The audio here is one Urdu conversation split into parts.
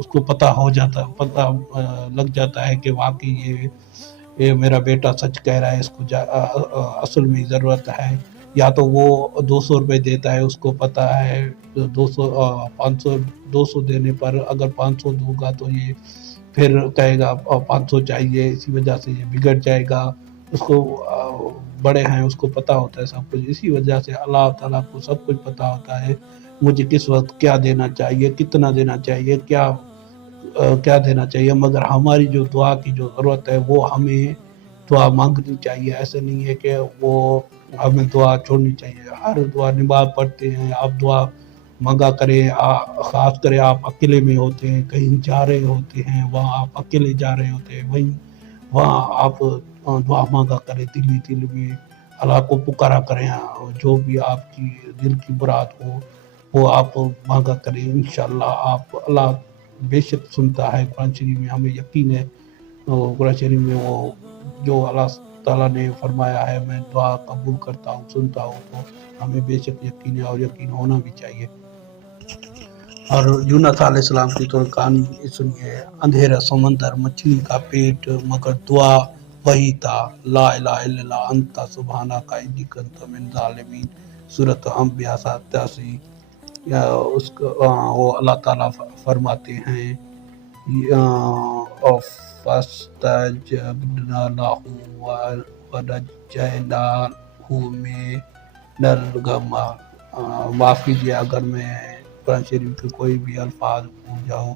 اس کو پتہ لگ جاتا ہے کہ واقعی یہ میرا بیٹا سچ کہہ رہا ہے، اس کو اصل میں ضرورت ہے. یا تو وہ 200 روپے دیتا ہے، اس کو پتہ ہے 200 دینے پر اگر 500 دوں گا تو یہ پھر کہے گا 500 چاہیے، اسی وجہ سے یہ بگڑ جائے گا. اس کو بڑے ہیں، اس کو پتہ ہوتا ہے سب کچھ. اسی وجہ سے اللہ تعالیٰ کو سب کچھ پتہ ہوتا ہے مجھے کس وقت کیا دینا چاہیے، کتنا دینا چاہیے، کیا دینا چاہیے. مگر ہماری جو دعا کی جو ضرورت ہے وہ ہمیں دعا مانگنی چاہیے. ایسے نہیں ہے کہ وہ ہمیں دعا چھوڑنی چاہیے. ہر دعا نماز پڑھتے ہیں آپ دعا مانگا کریں. خاص کرے آپ اکیلے میں ہوتے ہیں، کہیں جا رہے ہوتے ہیں، وہاں آپ اکیلے جا رہے ہوتے ہیں، وہاں آپ دعا مانگا کریں دل میں اللہ کو پکارا کریں. جو بھی آپ کی دل کی مراد ہو وہ آپ مانگا کریں. انشاءاللہ اللہ بے شک سنتا ہے. قرآن شریف میں ہمیں یقین ہے، قرآن شریف میں وہ جو اللہ تعالیٰ نے فرمایا ہے میں دعا قبول کرتا ہوں، سنتا ہوں، تو ہمیں بے شک یقین ہے اور یقین ہونا بھی چاہیے. اور یونس علیہ السلام کی تو کہانی سنیے. اندھیرا سمندر، مچھلی کا پیٹ، مگر دعا وہی تھا، لا الہ الا اللہ انت سبحانک انی کنت من الظالمین. سورۃ انبیاء 87. وہ اللہ تعالیٰ فرماتے ہیں فَاسْتَجَبْنَا لَهُ وَنَجَّيْنَاهُ مِنَ الْغَمِّ. معاف کیجیے اگر میں قرآن شریف کے کوئی بھی الفاظ بھول جاؤں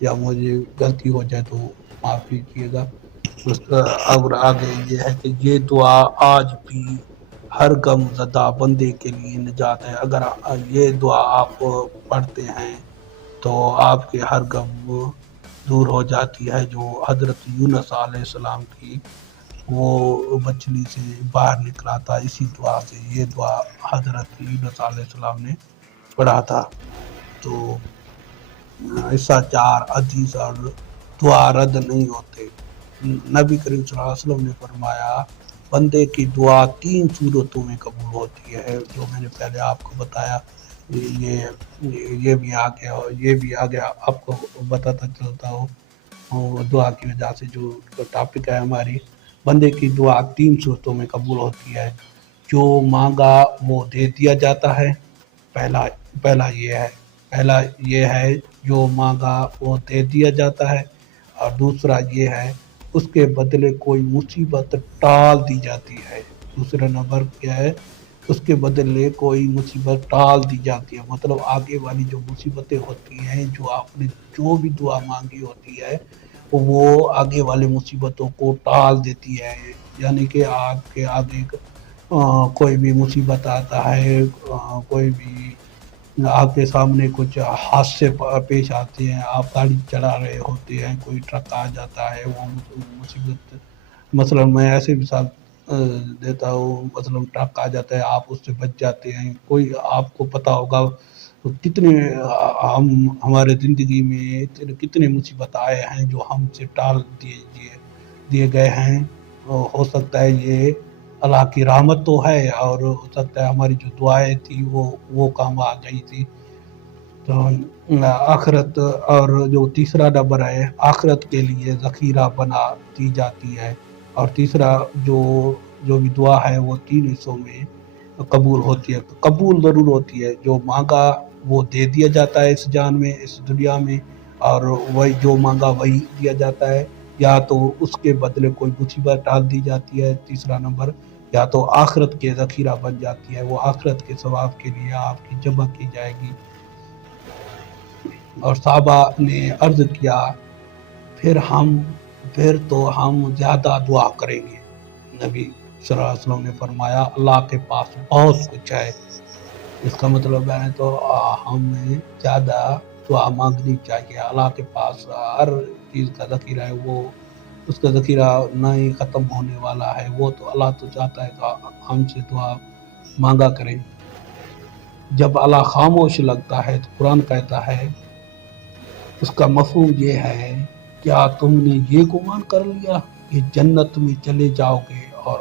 یا مجھے غلطی ہو جائے تو معاف کیجیے گا. اور آگے یہ ہے کہ یہ دعا آج بھی ہر غم زدہ بندے کے لیے نجات ہے. اگر یہ دعا آپ پڑھتے ہیں تو آپ کے ہر غم دور ہو جاتی ہے. جو حضرت یونس علیہ السلام کی وہ مچھلی سے باہر نکلا تھا اسی دعا سے. یہ دعا حضرت یونس علیہ السلام نے پڑھا تھا. تو ایسا 4 حدیث اور دعا رد نہیں ہوتے. نبی کریم صلی اللہ علیہ وسلم نے فرمایا بندے کی دعا 3 صورتوں میں قبول ہوتی ہے. جو میں نے پہلے آپ کو بتایا یہ بھی آگے آپ کو بتاتا چلتا ہوں. دعا کی وجہ سے جو ٹاپک ہے ہماری، بندے کی دعا 3 صورتوں میں قبول ہوتی ہے. جو مانگا وہ دے دیا جاتا ہے. پہلا یہ ہے جو مانگا وہ دے دیا جاتا ہے. اور دوسرا یہ ہے اس کے بدلے کوئی مصیبت ٹال دی جاتی ہے. دوسرا نمبر کیا ہے؟ اس کے بدلے کوئی مصیبت ٹال دی جاتی ہے. مطلب آگے والی جو مصیبتیں ہوتی ہیں، جو آپ نے جو بھی دعا مانگی ہوتی ہے وہ آگے والے مصیبتوں کو ٹال دیتی ہے. یعنی کہ آپ کے آگے کوئی بھی مصیبت آتا ہے، کوئی بھی آپ کے سامنے کچھ حادثے پیش آتے ہیں، آپ گاڑی چلا رہے ہوتے ہیں، کوئی ٹرک آ جاتا ہے، وہ مصیبت مثلا میں ایسے مثال دیتا ہوں، مثلا ٹرک آ جاتا ہے آپ اس سے بچ جاتے ہیں. کوئی آپ کو پتہ ہوگا کتنے ہمارے زندگی میں کتنے مصیبت آئے ہیں جو ہم سے ٹال دیے گئے ہیں. ہو سکتا ہے یہ اللہ کی رحمت تو ہے، اور ہو سکتا ہے ہماری جو دعائیں تھی وہ کام آ گئی تھی. تو آخرت، اور جو تیسرا نمبر ہے آخرت کے لیے ذخیرہ بنا دی جاتی ہے. اور تیسرا جو بھی دعا ہے وہ 3 حصوں میں قبول ہوتی ہے. قبول ضرور ہوتی ہے. جو مانگا وہ دے دیا جاتا ہے اس جان میں، اس دنیا میں، اور وہی جو مانگا وہی دیا جاتا ہے. یا تو اس کے بدلے کوئی مصیبت ڈال دی جاتی ہے تیسرا نمبر، یا تو آخرت کے ذخیرہ بن جاتی ہے. وہ آخرت کے ثواب کے لیے آپ کی جمع کی جائے گی. اور صحابہ نے عرض کیا پھر تو ہم زیادہ دعا کریں گے. نبی صلی اللہ علیہ وسلم نے فرمایا اللہ کے پاس بہت کچھ ہے. اس کا مطلب ہے تو ہمیں زیادہ دعا مانگنی چاہیے. اللہ کے پاس ہر چیز کا ذخیرہ ہے، وہ اس کا ذخیرہ نہ ہی ختم ہونے والا ہے. وہ تو اللہ تو چاہتا ہے تو ہم سے دعا مانگا کریں. جب اللہ خاموش لگتا ہے تو قرآن کہتا ہے اس کا مفہوم یہ ہے کیا تم نے یہ گمان کر لیا کہ جنت میں چلے جاؤ گے اور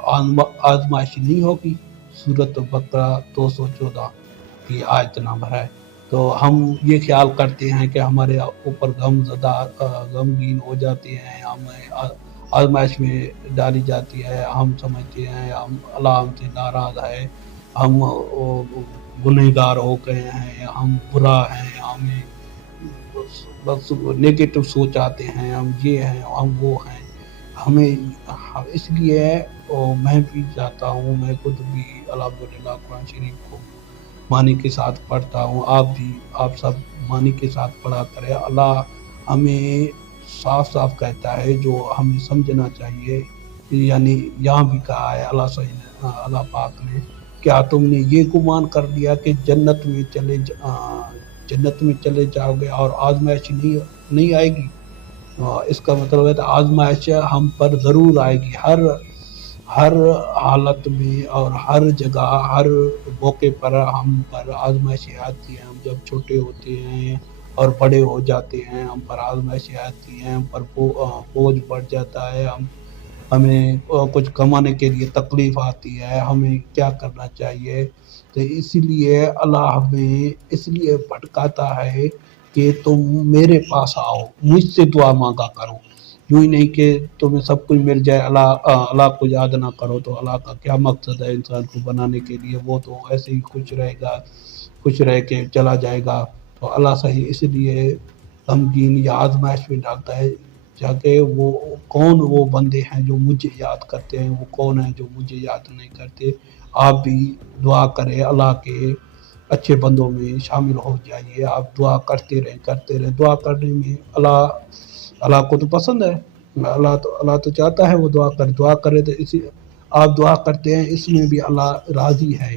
آزمائش نہیں ہوگی. سورۃ بقرہ 214 کی آیت نمبر ہے. تو ہم یہ خیال کرتے ہیں کہ ہمارے اوپر غمگین ہو جاتے ہیں، ہمیں آزمائش میں ڈالی جاتی ہے، ہم سمجھتے ہیں اللہ ہم سے ناراض ہے، ہم گنہگار ہو گئے ہیں، ہم برا ہیں، ہمیں بس نیگیٹو سوچ آتے ہیں، ہم یہ ہیں، ہم وہ ہیں، ہمیں اس لیے میں بھی چاہتا ہوں، میں خود بھی الحمدللہ قرآن شریف کو معنی کے ساتھ پڑھتا ہوں، آپ سب معنی کے ساتھ پڑھا کریں۔ اللہ ہمیں صاف صاف کہتا ہے جو ہمیں سمجھنا چاہیے، یعنی یہاں بھی کہا ہے اللہ پاک نے، کیا تم نے یہ گمان کر لیا کہ جنت میں چلے جاؤ گے اور آزمائش نہیں آئے گی؟ اس کا مطلب ہے کہ آزمائش ہم پر ضرور آئے گی، ہر حالت میں اور ہر جگہ، ہر موقع پر ہم پر آزمائشیں آتی ہیں۔ ہم جب چھوٹے ہوتے ہیں اور بڑے ہو جاتے ہیں، ہم پر آزمائشیں آتی ہیں، ہم پر بوجھ بڑھ جاتا ہے، ہمیں کچھ کمانے کے لیے تکلیف آتی ہے، ہمیں کیا کرنا چاہیے؟ تو اسی لیے اللہ ہمیں اس لیے بھٹکاتا ہے کہ تم میرے پاس آؤ، مجھ سے دعا مانگا کرو، یوں ہی نہیں کہ تمہیں سب کچھ مل جائے، اللہ کو یاد نہ کرو۔ تو اللہ کا کیا مقصد ہے انسان کو بنانے کے لیے؟ وہ تو ایسے ہی خوش رہ کے چلا جائے گا۔ تو اللہ صحیح اس لیے غمگین یا آزمائش میں ڈالتا ہے جاکہ وہ بندے ہیں جو مجھے یاد کرتے ہیں، وہ کون ہیں جو مجھے یاد نہیں کرتے۔ آپ بھی دعا کریں، اللہ کے اچھے بندوں میں شامل ہو جائیے، آپ دعا کرتے رہیں۔ دعا کرنے میں اللہ کو تو پسند ہے، اللہ تو چاہتا ہے وہ دعا کرے تو آپ دعا کرتے ہیں، اس میں بھی اللہ راضی ہے،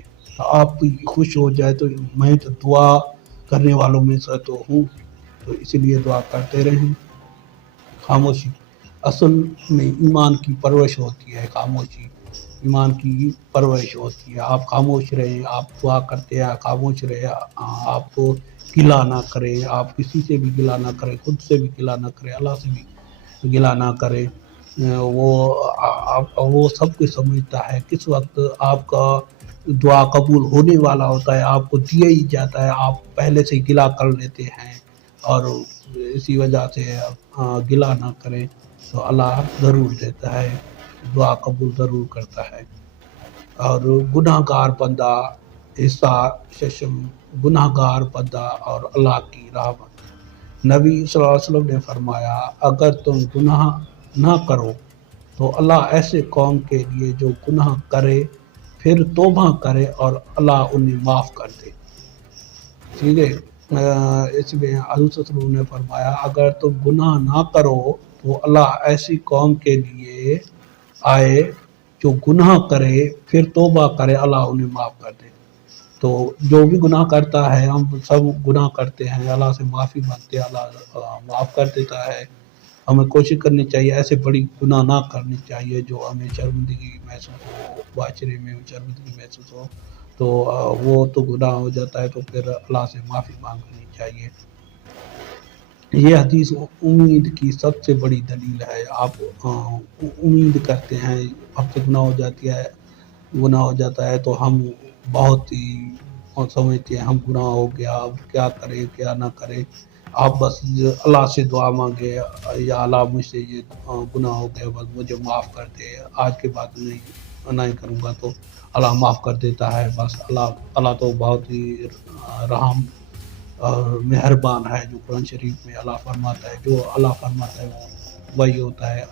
آپ خوش ہو جائے۔ تو میں تو دعا کرنے والوں میں سے تو ہوں، تو اسی لیے دعا کرتے رہیں۔ خاموشی اصل میں ایمان کی پرورش ہوتی ہے، خاموشی ایمان کی پرورش ہوتی ہے۔ آپ خاموش رہیں، آپ دعا کرتے ہیں، خاموش رہیں، آپ کو گلہ نہ کریں، آپ کسی سے بھی گلہ نہ کریں، خود سے بھی گلہ نہ کریں، اللہ سے بھی گلہ نہ کریں۔ وہ سب کچھ سمجھتا ہے، کس وقت آپ کا دعا قبول ہونے والا ہوتا ہے، آپ کو دیا ہی جاتا ہے، آپ پہلے سے گلہ کر لیتے ہیں، اور اسی وجہ سے گلہ نہ کریں تو اللہ ضرور دیتا ہے، دعا قبول ضرور کرتا ہے۔ اور گناہ گار بندہ گناہ گار بندہ اور اللہ کی رحمت۔ نبی صلی اللہ علیہ وسلم نے فرمایا، اگر تم گناہ نہ کرو تو اللہ ایسے قوم کے لیے جو گناہ کرے پھر توبہ کرے اور اللہ انہیں معاف کر دے۔ ٹھیک ہے، اس میں حضرت صلی اللہ علیہ وسلم نے فرمایا، اگر تم گناہ نہ کرو تو اللہ ایسی قوم کے لیے آئے جو گناہ کرے پھر توبہ کرے، اللہ انہیں معاف کر دے۔ تو جو بھی گناہ کرتا ہے، ہم سب گناہ کرتے ہیں، اللہ سے معافی مانگتے ہیں، اللہ معاف کر دیتا ہے۔ ہمیں کوشش کرنی چاہیے ایسے بڑی گناہ نہ کرنی چاہیے جو ہمیں شرمندگی محسوس ہو، معاشرے میں شرمندگی محسوس ہو، تو وہ تو گناہ ہو جاتا ہے، تو پھر اللہ سے معافی مانگنی چاہیے۔ یہ حدیث امید کی سب سے بڑی دلیل ہے۔ آپ امید کرتے ہیں، ہم سے گناہ ہو جاتا ہے تو ہم بہت ہی سمجھتے ہیں ہم گناہ ہو گیا، اب کیا کریں کیا نہ کریں۔ آپ بس اللہ سے دعا مانگے، یا اللہ مجھ سے یہ گناہ ہو گیا، بس مجھے معاف کر دے، آج کے بعد نہیں کروں گا، تو اللہ معاف کر دیتا ہے۔ بس اللہ تو بہت ہی رحم اور مہربان ہے، جو قرآن شریف میں اللہ فرماتا ہے، جو اللہ فرماتا ہے وہی ہوتا ہے۔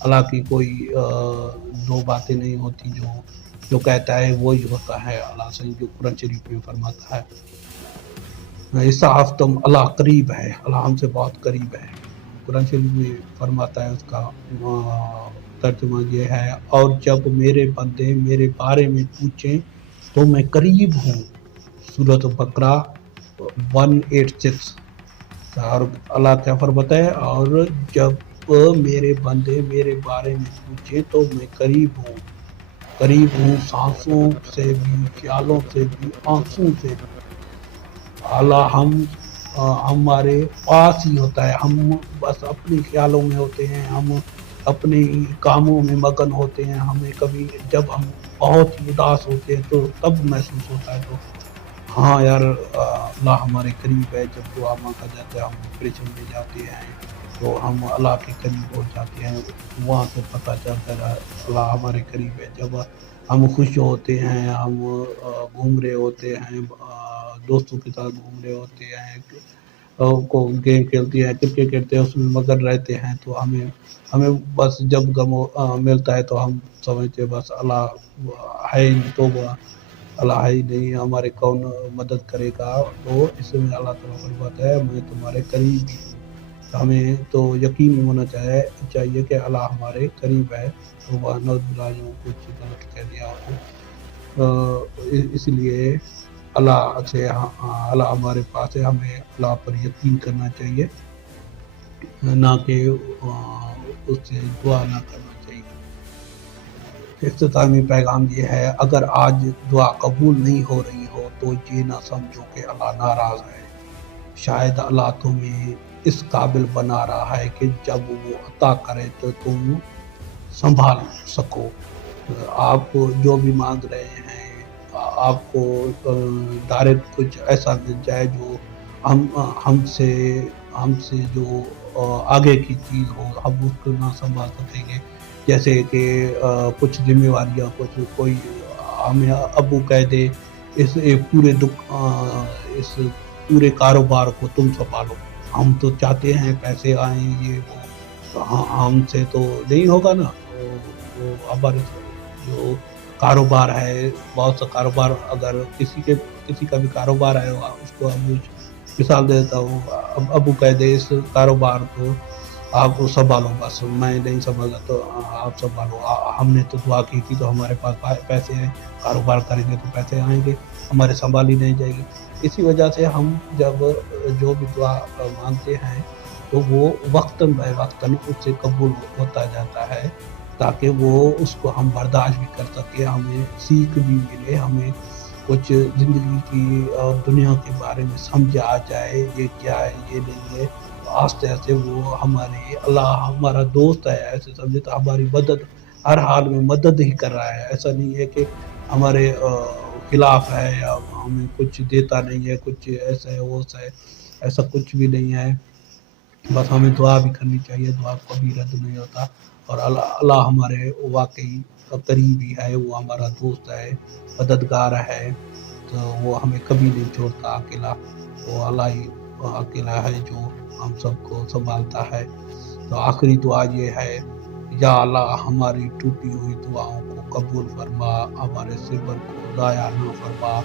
اللہ کی کوئی دو باتیں نہیں ہوتی، جو کہتا ہے وہی ہوتا ہے، اللہ سے جو قرآن شریف میں فرماتا ہے۔ انصاف تم اللہ قریب ہے، اللہ ہم سے بہت قریب ہے، قرآن شریف میں فرماتا ہے۔ اس کا ترجمہ یہ ہے، اور جب میرے بندے میرے بارے میں پوچھیں تو میں قریب ہوں، سورۃ بقرہ 186۔ اور اللہ کیا فرماتا ہے، اور جب میرے بندے میرے بارے میں پوچھیں تو میں قریب ہوں، سانسوں سے بھی، خیالوں سے بھی، آنسوں سے بھی۔ اللہ ہمارے پاس ہی ہوتا ہے، ہم بس اپنے خیالوں میں ہوتے ہیں، ہم اپنے کاموں میں مگن ہوتے ہیں۔ ہمیں کبھی جب ہم بہت ہی اداس ہوتے ہیں تو تب محسوس ہوتا ہے، تو ہاں یار، اللہ ہمارے قریب ہے. جب دعا مانگا جاتا ہے، ہم ڈپریشن میں جاتے ہیں تو ہم اللہ کے قریب ہو جاتے ہیں. وہاں سے پتہ چلتا ہے اللہ ہمارے قریب ہے. جب ہم خوش ہوتے ہیں، ہم گھوم رہے ہوتے ہیں، دوستوں کے ساتھ گھوم رہے ہوتے ہیں، کو گیم کھیلتے ہیں، کرکٹ کھیلتے ہیں، اس میں مگن رہتے ہیں، تو ہمیں بس جب غم ملتا ہے تو ہم سمجھتے ہیں بس اللہ ہے نہیں، تو اللہ ہی نہیں ہمارے کون مدد کرے گا. تو اس میں اللہ تعالیٰ فرماتا ہے میں تمہارے قریب بھی ہوں. ہمیں تو یقین ہونا چاہیے کہ اللہ ہمارے قریب ہے. تو وہ نوز بلا جو کچھ غلط کہہ دیا اس لیے اللہ ہمارے پاس ہے. ہمیں اللہ پر یقین کرنا چاہیے، نہ کہ اس سے دعا نہ کرنا چاہیے. اختتامی پیغام یہ ہے: اگر آج دعا قبول نہیں ہو رہی ہو تو یہ نہ سمجھو کہ اللہ ناراض ہے. شاید اللہ تمہیں اس قابل بنا رہا ہے کہ جب وہ عطا کرے تو تم سنبھال سکو. آپ جو بھی مانگ رہے ہیں، آپ کو ڈائریکٹ کچھ ایسا مل جائے جو ہم سے جو آگے کی چیز ہو، ہم اس کو نہ سنبھال سکیں گے. جیسے کہ کچھ ذمہ واریاں، کوئی ہمیں ابو کہہ دے اس پورے کاروبار کو تم سنبھالو. ہم تو چاہتے ہیں پیسے آئیں، یہ وہ ہم سے تو نہیں ہوگا نا. وہ ہمارے جو کاروبار ہے، بہت سا کاروبار، اگر کسی کا بھی کاروبار ہے، اس کو ہم مثال دیتا ہوں، ابو کہہ دے اس کاروبار کو آپ سنبھالو، بس میں نہیں سنبھالا تو آپ سنبھالو. ہم نے تو دعا کی تھی تو ہمارے پاس پیسے ہیں، کاروبار کریں گے تو پیسے آئیں گے، ہمارے سنبھالی نہیں جائے گی. اسی وجہ سے ہم جب جو بھی دعا مانگتے ہیں تو وہ وقتاً بہ وقتاً اس سے قبول ہوتا جاتا ہے، تاکہ وہ اس کو ہم برداشت بھی کر سکیں، ہمیں سیکھ بھی ملے، ہمیں کچھ زندگی کی اور دنیا کے بارے میں سمجھ آ جائے یہ کیا ہے یہ نہیں ہے. آہستہ آہستہ وہ اللہ ہمارا دوست ہے ایسے سمجھے تو ہماری مدد ہر حال میں مدد ہی کر رہا ہے. ایسا نہیں ہے کہ ہمارے خلاف ہے یا ہمیں کچھ دیتا نہیں ہے، کچھ ایسا ہے وہ ہے، ایسا کچھ بھی نہیں ہے. بس ہمیں دعا بھی کرنی چاہیے، دعا کبھی رد نہیں ہوتا. اور اللہ ہمارے واقعی قریبی ہے، وہ ہمارا دوست ہے، مددگار ہے. تو وہ ہمیں کبھی نہیں چھوڑتا اکیلا. وہ اللہ ہی اکیلا ہے جو ہم سب کو سنبھالتا ہے. تو آخری دعا یہ ہے: یا اللہ ہماری ٹوٹی ہوئی دعاؤں کو قبول فرما، ہمارے صبر کو ضائع نہ فرما،